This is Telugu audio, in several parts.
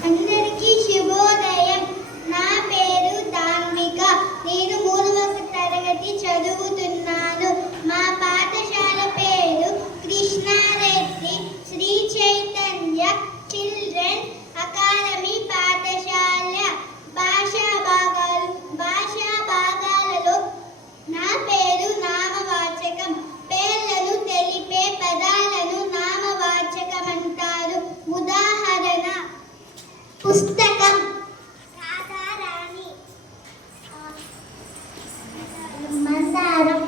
అందరికీ శుభోదయం నా పేరు దాన్విక నేను మూడవ తరగతి చదువుతున్నాను మా పాఠశాల పేరు కృష్ణారెడ్డి శ్రీ చైతన్య చిల్డ్రన్ అకాడమీ పాఠశాల భాషా భాగాలు భాషా భాగాలలో నా పేరు నామవాచకం పేర్లను తెలిపే పదాలను నామవాచకం అంటారు ఉదాహరణ పుస్తకం రాధారాణి మందారం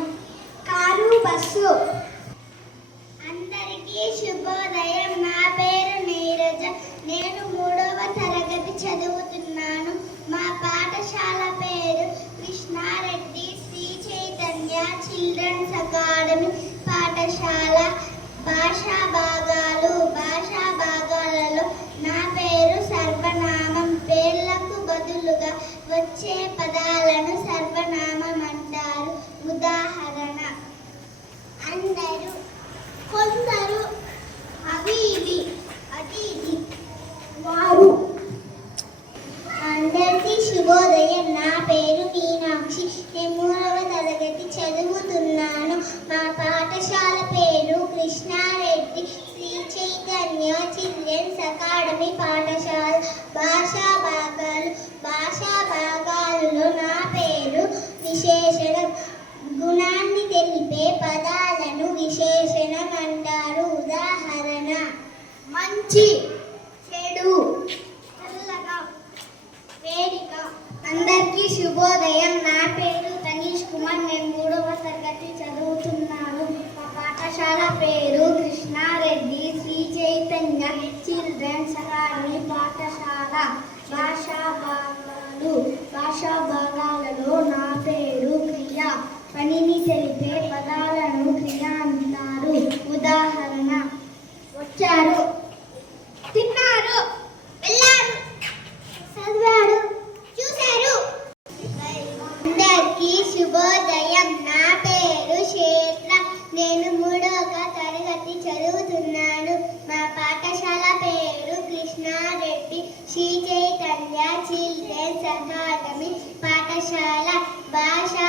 కారు బస్సు అందరికీ శుభోదయం. నా పేరు నీరజ. నేను మూడవ తరగతి చదువుతున్నాను. మా పాఠశాల పేరు కృష్ణారెడ్డి శ్రీ చైతన్య చిల్డ్రన్స్ అకాడమీ పాఠశాల భాషా భాగాలు భాషా భాగాలలో నా పేరు సర్వనామం పేర్లకు బదులుగా వచ్చే పదాలను సర్వనామం అంటారు ఉదాహరణ అందరూ కొందరు అవి ఇవి అది ఇది వారు అందరికీ శుభోదయం. నా పేరు మీనాక్షి. నేను మూడవ తరగతి చదువుతున్నాను. మా పాఠశాల పేరు కృష్ణారెడ్డి. శ్రీ చైతన్య చిల్డ్రన్స్ అకాడమీ పాఠశాల. భాషా భాగాలు భాషా భాగాలలో నా పేరు విశేషణం. గుణాన్ని తెలిపే పదాలను విశేషణం అంటారు. ఉదాహరణ మంచి అందరికీ శుభోదయం. నా పేరు తనీష్ కుమార్. నేను మూడవ తరగతి చదువుతున్నాను. మా పాఠశాల పేరు కృష్ణారెడ్డి. శ్రీ చైతన్య చిల్డ్రన్స్ అకాడమీ పాఠశాల. భాషా భాగాలు భాషా భాగాలలో నా పేరు క్రియ పనిని తెలిపే పదాలను క్రియ అంటారు ఉదాహరణ వచ్చారు తిన్నారు వెళ్ళారు చదివాడు చూశారు అందరికీ శుభోదయం. నా పేరు క్షేత్ర నేను మూడవ తరగతి చదువుతున్నాను. మా పాఠశాల పేరు కృష్ణారెడ్డి. శ్రీ చైతన్య చిల్డ్రన్స్ అకాడమీ పాఠశాల భాషా